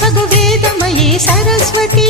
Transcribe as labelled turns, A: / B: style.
A: సగు వేదమయీ Saraswati.